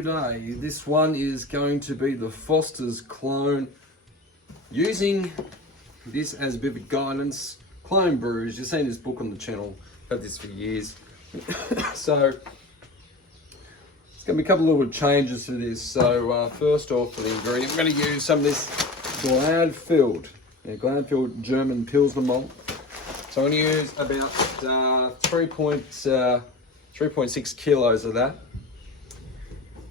brew day. This one is going to be the Foster's clone. Using this as a bit of guidance, clone brews. You've seen this book on the channel. I've had this for years. So it's going to be a couple of little changes to this. So first off, for the ingredient, I'm going to use some of this Gladfield German Pilsner malt. So I'm going to use about 3.6 kilos of that.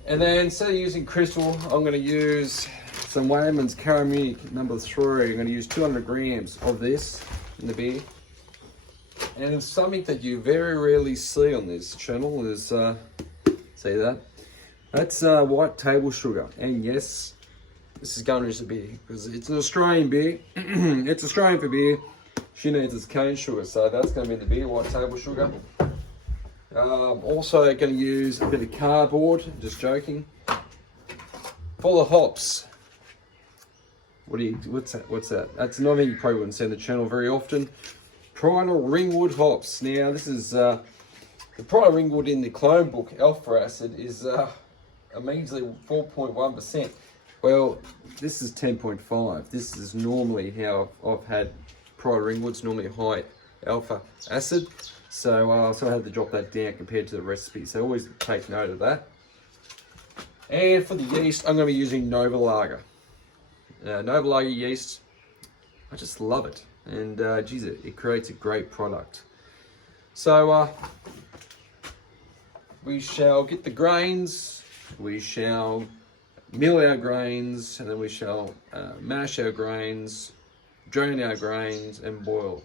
And then instead of using crystal, I'm going to use some Wayman's Caramunic number 3. I'm going to use 200 grams of this in the beer. And it's something that you very rarely see on this channel is, see that? That's white table sugar. And yes, this is going into beer because it's an Australian beer. It's Australian for beer. She needs its cane sugar, so that's going to be in the beer, white table sugar. Also going to use a bit of cardboard, just joking. Full of hops. What's that? That's not anything you probably wouldn't see on the channel very often. Pryor Ringwood hops. Now this is the Pryor Ringwood in the clone book, alpha acid, is a measly 4.1%. Well, this is 10.5. This is normally how I've had Pryor Ringwood's normally a high alpha acid. So I had to drop that down compared to the recipe. So always take note of that. And for the yeast, I'm going to be using Nova Lager. Nova Lager yeast, I just love it. And geez, it creates a great product. So we shall get the grains, we shall mill our grains, and then we shall mash our grains, drain our grains, and boil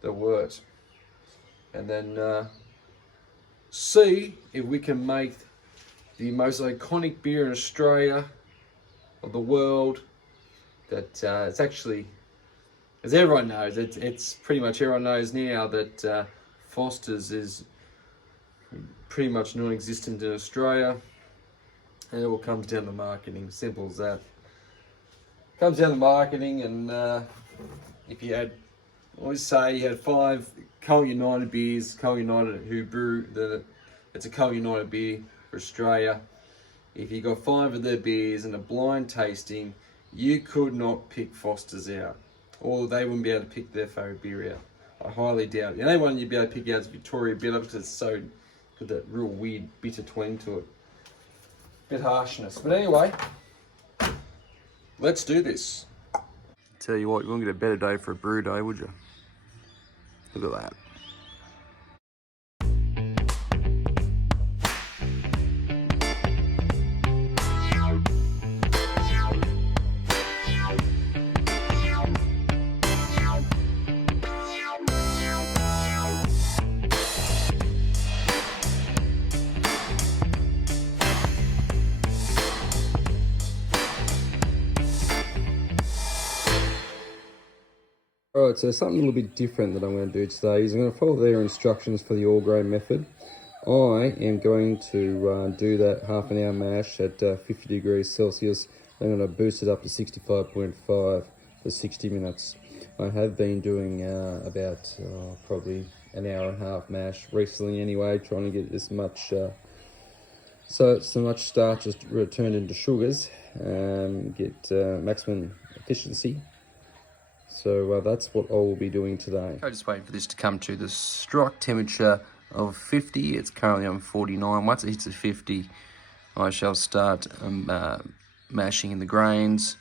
the wort. And then see if we can make the most iconic beer in Australia, of the world, that it's actually, as everyone knows, it's pretty much everyone knows now that Foster's is pretty much non-existent in Australia, and it all comes down to marketing, simple as that. Comes down to marketing, and if you had, I always say you had 5 Coal United beers, Coal United who brew it's a Coal United beer for Australia. If you got 5 of their beers and a blind tasting, you could not pick Foster's out, or they wouldn't be able to pick their favourite beer out. I highly doubt it. The only one you'd be able to pick out is Victoria Bitter, because it's so got that real weird bitter twang to it, bit harshness. But anyway, let's do this. Tell you what, you wouldn't get a better day for a brew day, would you? Look at that. Alright, so something a little bit different that I'm going to do today is I'm going to follow their instructions for the all grain method. I am going to do that half an hour mash at 50 degrees Celsius. I'm going to boost it up to 65.5 for 60 minutes. I have been doing about probably an hour and a half mash recently anyway, trying to get as much so much starch is turned into sugars, get maximum efficiency. So that's what I will be doing today. I'm just waiting for this to come to the strike temperature of 50. It's currently on 49. Once it hits at 50, I shall start mashing in the grains.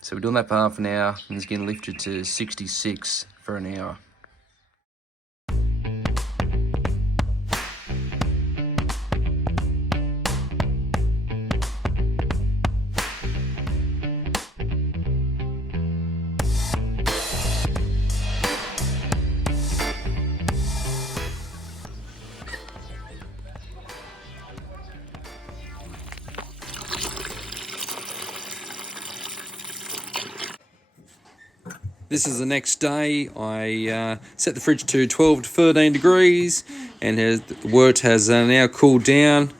So we're doing that for half an hour, and it's getting lifted to 66 for an hour. This is the next day. I set the fridge to 12 to 13 degrees, and the wort has now cooled down.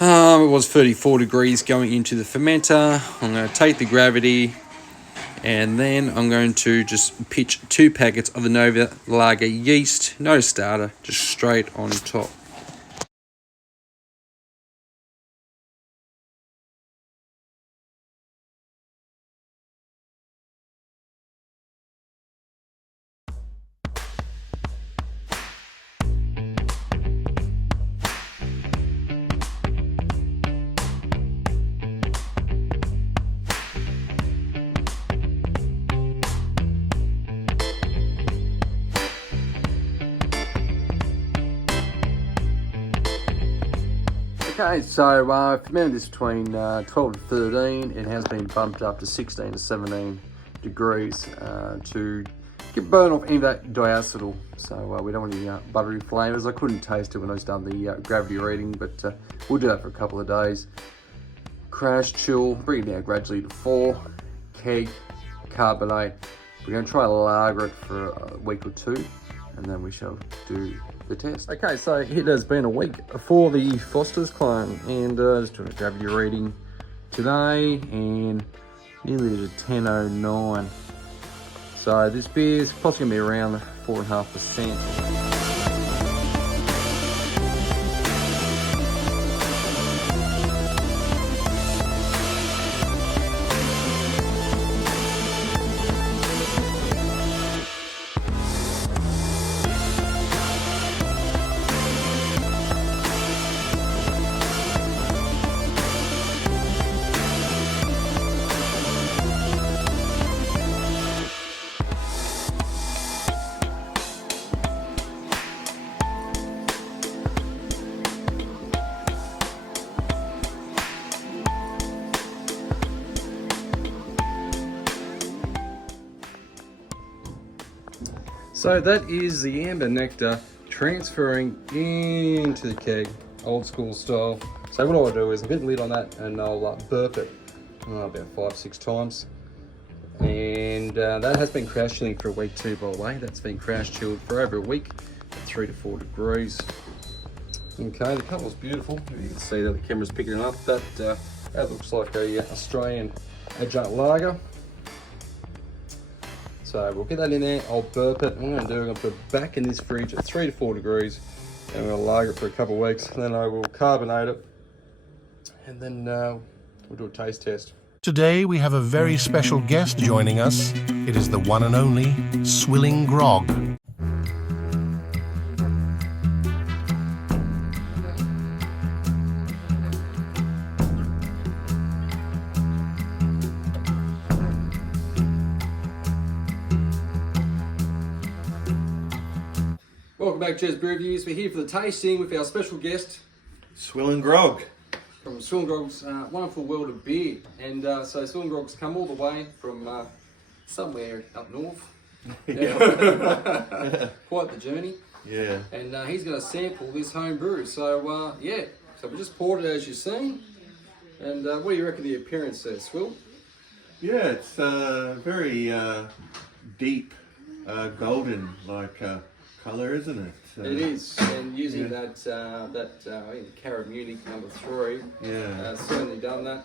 It was 34 degrees going into the fermenter. I'm going to take the gravity, and then I'm going to just pitch 2 packets of the Nova Lager yeast, no starter, just straight on top. Okay, so if you remember this between 12 to 13, it has been bumped up to 16 to 17 degrees to get burn off any of that diacetyl. So we don't want any buttery flavours. I couldn't taste it when I was done the gravity reading, but we'll do that for a couple of days. Crash, chill, bring it down gradually to 4, keg, carbonate. We're going to try to lager it for a week or two, and then we shall do the test. Okay, so it has been a week for the Foster's clone, and just doing a gravity reading today, and nearly at 10.09. So this beer is possibly going to be around 4.5%. So that is the amber nectar transferring into the keg, old school style. So what I'll do is I'll get the lid on that and I'll burp it about 5-6 times. And that has been crash chilling for a week too, by the way. That's been crash chilled for over a week at 3 to 4 degrees. Okay, the colour's beautiful. You can see that the camera's picking it up. That looks like a Australian adjunct lager. So we'll get that in there, I'll burp it. What I'm going to put it back in this fridge at 3 to 4 degrees, and we'll lager it for a couple of weeks, and then I will carbonate it, and then we'll do a taste test. Today we have a very special guest joining us. It is the one and only Swilling Grog. Welcome back to Jez Beer Reviews. We're here for the tasting with our special guest Swilling Grog. from Swilling Grog's wonderful world of beer. And so Swilling Grog's come all the way from somewhere up north. Quite the journey. Yeah. And he's going to sample this home brew. So yeah, so we just poured it as you've seen. And what do you reckon the appearance there, Swill? Yeah, it's very deep, golden like colour, isn't it? It is, and using that Carib Munich #3, certainly done that.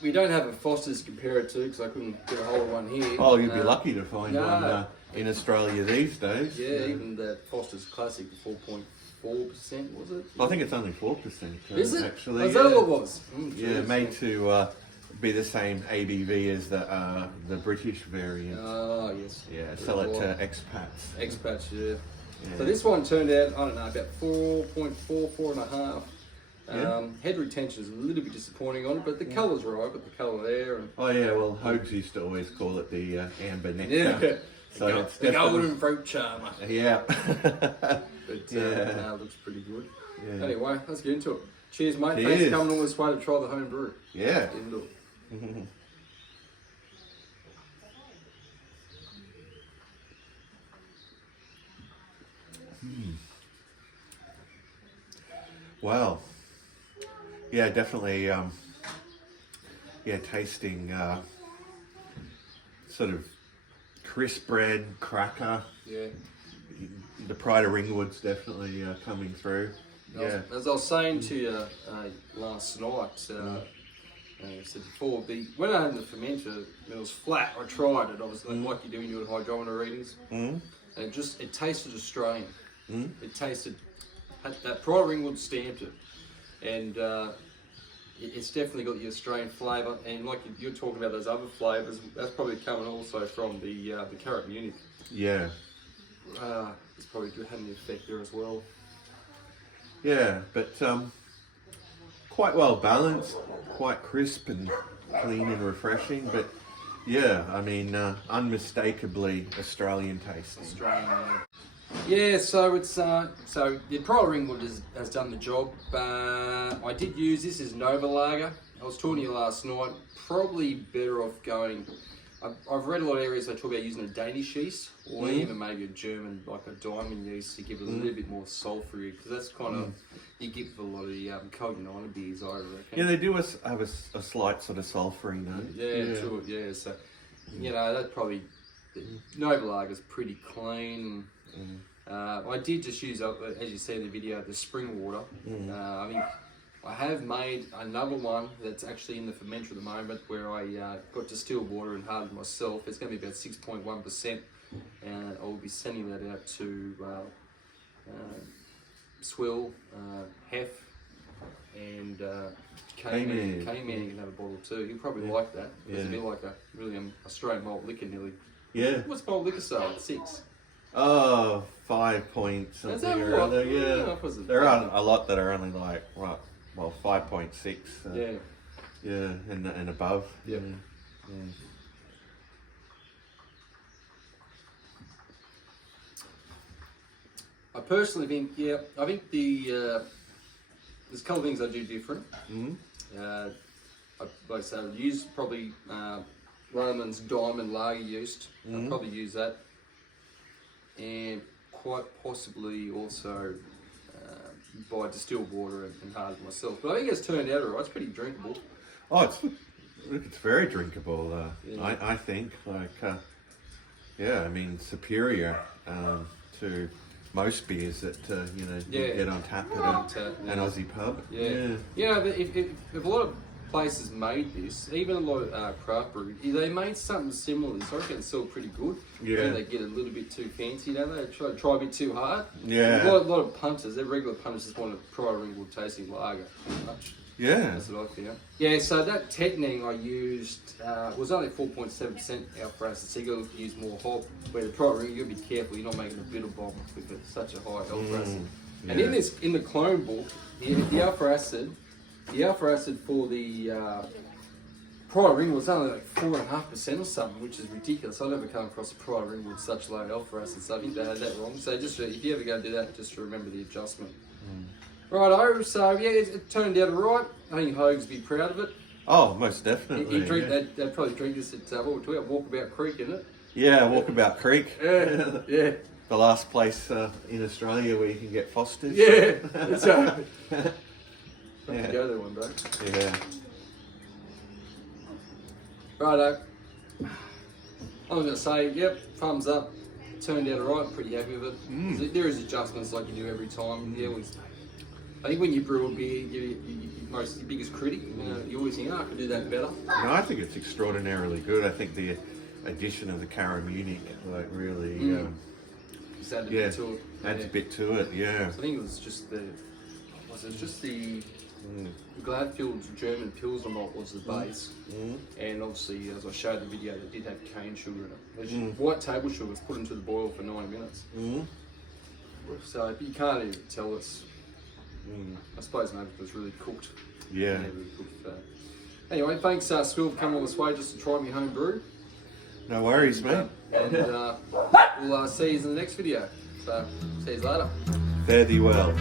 We don't have a Foster's to compare it to because I couldn't get a hold of one here. Oh, you'd be lucky to find one in Australia these days. Yeah, even the Foster's Classic, 4.4%, was it? I think it's only 4%. Is it? Actually, is that all it was? Yeah, made to be the same ABV as the British variant. Oh, yes. Yeah, sell it to expats. Expats, yeah. So this one turned out, I don't know, about 4.4, 4.5. Head retention is a little bit disappointing on it, but the colour's right, got the colour there. And Oh yeah, well Hogs used to always call it the amber nectar. yeah, So it's the definitely- golden fruit charmer. Yeah. But Yeah. no, it looks pretty good. Yeah. Anyway, let's get into it. Cheers, mate. Thanks Cheers. for coming all this way to try the home brew. Yeah. Get into it. Wow. Yeah, definitely. Tasting sort of crisp bread, cracker. Yeah. The Pride of Ringwood's definitely coming through. Yeah. As I was saying to you last night, said before, when I had the fermenter, it was flat. I tried it. I was like you do when you do hydrometer readings, and it tasted Australian. It tasted that Pride of Ringwood stamped it, and it's definitely got the Australian flavour. And like you're talking about those other flavours, that's probably coming also from the Carib Munich. Yeah. It's probably having the effect there as well. Yeah, but quite well balanced, quite crisp and clean and refreshing. But yeah, I mean, unmistakably Australian taste. Australian. Yeah, so it's so the Pryor Ringwood has done the job. I did use this as Nova Lager. I was talking to you last night. Probably better off going. I've read a lot of areas they talk about using a Danish yeast or even maybe a German, like a diamond yeast, to give it a little bit more sulfury, because that's kind of you get with a lot of the Copenhagen beers, I reckon. Yeah, they do have a slight sort of sulfury note. Yeah, to it. Yeah, so you know that probably Nova Lager's pretty clean. I did just use, as you see in the video, the spring water. I mean, I have made another one that's actually in the fermenter at the moment, where I got distilled water and hardened myself. It's going to be about 6.1%, and I will be sending that out to Swill, Hef, and K-Man. K-Man can have a bottle too. He'll probably like that. It's a bit like a really Australian malt liquor, nearly. Yeah. What's malt liquor sale? 6. Oh, 5 point something. Is that or what? other, yeah. Yeah, was it There five? are a lot that are only like 5.6. Yeah, and above. Yep. Yeah. I personally think, I think there's a couple of things I do different. Like I say, I would use probably Roman's Diamond Lager yeast. I'd probably use that, and quite possibly also buy distilled water and harden myself. But I think it's turned out alright. It's pretty drinkable. Oh, it's very drinkable. I think I mean superior to most beers that you get on tap at an Aussie pub. You know, if a lot of places made this, even a lot of craft breweries, they made something similar. So I reckon it's still pretty good. Yeah. And they get a little bit too fancy, don't they? They try a bit too hard. Yeah. A lot of punters, their regular punters just want a Pryor Ringwood tasting lager, pretty much. Yeah. That's what I feel. Yeah, so that Tettnang I used was only 4.7% alpha acid, so you got to use more hop. Where the Pryor Ringwood, you'll be careful, you're not making a bitter bomb with such a high alpha acid. And in the clone book, the alpha acid for the Pryor Ringwood was only like 4.5% or something, which is ridiculous. I've never come across a Pryor Ringwood with such low alpha acid, so I think they had that wrong. So just if you ever go do that, just remember the adjustment. Righto, so yeah, it turned out alright. I think Hogue's be proud of it. Oh, most definitely. You drink that, they'd probably drink this at what we're talking about, Walkabout Creek, isn't it? Yeah, Walkabout Creek. Yeah. The last place in Australia where you can get Foster's. Yeah, that's right. Yeah. Go there one day. Yeah. Righto. I was going to say, yep, thumbs up. Turned out alright, pretty happy with it. There is adjustments like you do every time. I think when you brew a beer, you're your biggest critic. You always think, I could do that better. No, I think it's extraordinarily good. I think the addition of the Cara Munich really Just add a bit to it. adds a bit to it. Yeah. I think it was just the Gladfield's German Pilsner malt was the base, and obviously, as I showed the video, they did have cane sugar in it. White table sugar was put into the boil for 9 minutes. So you can't even tell it's. I suppose maybe it was really cooked. Yeah. Really cooked. Anyway, thanks, Swill, for coming all this way just to try me home brew. No worries, mate. And we'll see you in the next video. So, see you later. Fare thee well.